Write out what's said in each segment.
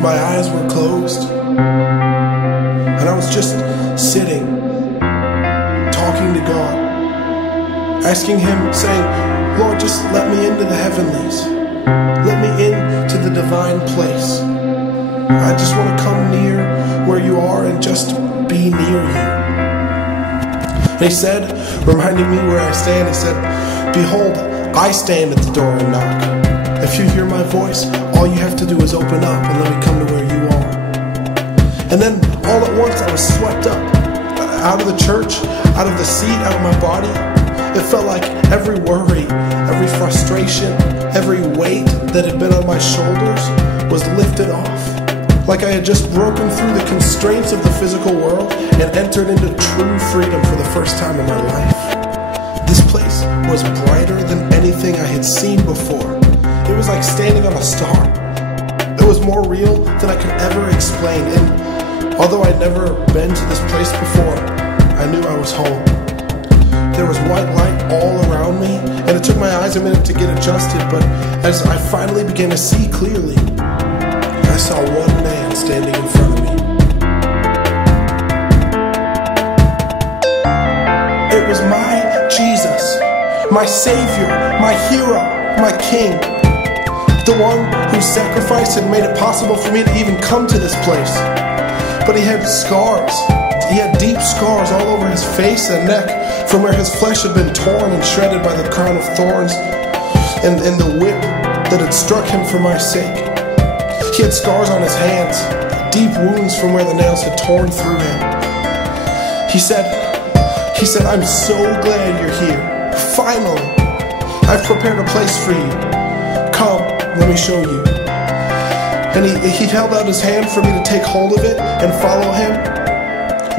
My eyes were closed, and I was just sitting, talking to God, asking Him, saying, Lord, just let me into the heavenlies. Let me into the divine place. I just want to come near where you are and just be near you. And He said, reminding me where I stand, He said, behold, I stand at the door and knock. If you hear my voice, all you have to do is open up and let me come to where you are. And then all at once I was swept up, out of the church, out of the seat, out of my body. It felt like every worry, every frustration, every weight that had been on my shoulders was lifted off. Like I had just broken through the constraints of the physical world and entered into true freedom for the first time in my life. This place was brighter than anything I had seen before. It was like standing on a star. It was more real than I could ever explain. And although I'd never been to this place before, I knew I was home. There was white light all around me, and it took my eyes a minute to get adjusted, but as I finally began to see clearly, I saw one man standing in front of me. It was my Jesus, my Savior, my hero, my King. The one whose sacrifice had made it possible for me to even come to this place. But he had scars. He had deep scars all over his face and neck from where his flesh had been torn and shredded by the crown of thorns and the whip that had struck him for my sake. He had scars on his hands, deep wounds from where the nails had torn through him. He said, I'm so glad you're here. Finally, I've prepared a place for you. Come, let me show you. And he held out his hand for me to take hold of it and follow him.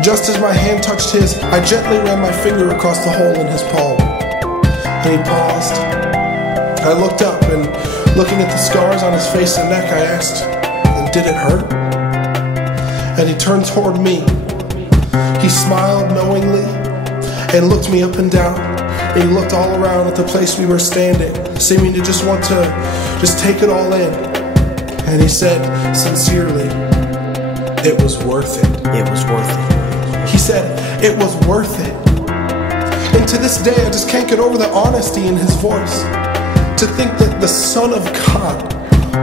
Just as my hand touched his, I gently ran my finger across the hole in his palm. And he paused. I looked up, and looking at the scars on his face and neck, I asked, did it hurt? And he turned toward me. He smiled knowingly and looked me up and down. And he looked all around at the place we were standing, seeming to just want to just take it all in. And he said, sincerely, it was worth it. It was worth it. He said, it was worth it. And to this day, I just can't get over the honesty in his voice. To think that the Son of God,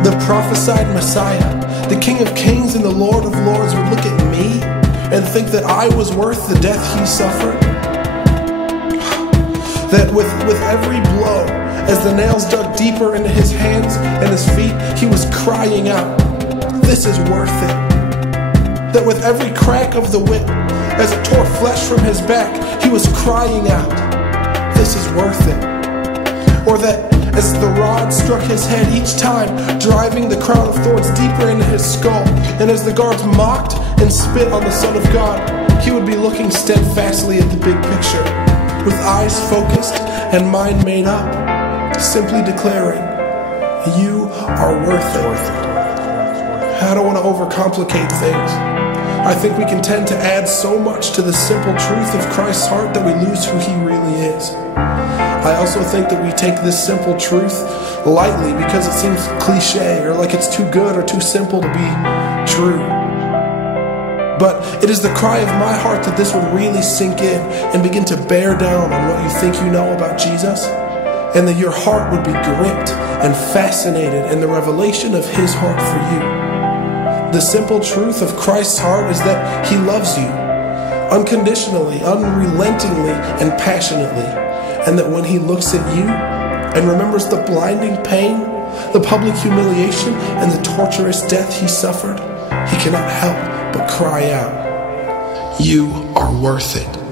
the prophesied Messiah, the King of Kings and the Lord of Lords would look at me and think that I was worth the death he suffered. That with every blow, as the nails dug deeper into his hands and his feet, he was crying out, this is worth it. That with every crack of the whip, as it tore flesh from his back, he was crying out, this is worth it. Or that as the rod struck his head each time, driving the crown of thorns deeper into his skull, and as the guards mocked and spit on the Son of God, he would be looking steadfastly at the big picture, with eyes focused and mind made up, simply declaring, you are worth it. I don't want to overcomplicate things. I think we can tend to add so much to the simple truth of Christ's heart that we lose who he really is. I also think that we take this simple truth lightly because it seems cliche or like it's too good or too simple to be true. But it is the cry of my heart that this would really sink in and begin to bear down on what you think you know about Jesus, and that your heart would be gripped and fascinated in the revelation of his heart for you. The simple truth of Christ's heart is that he loves you unconditionally, unrelentingly, and passionately. And that when he looks at you and remembers the blinding pain, the public humiliation, and the torturous death he suffered, he cannot help but cry out, you are worth it.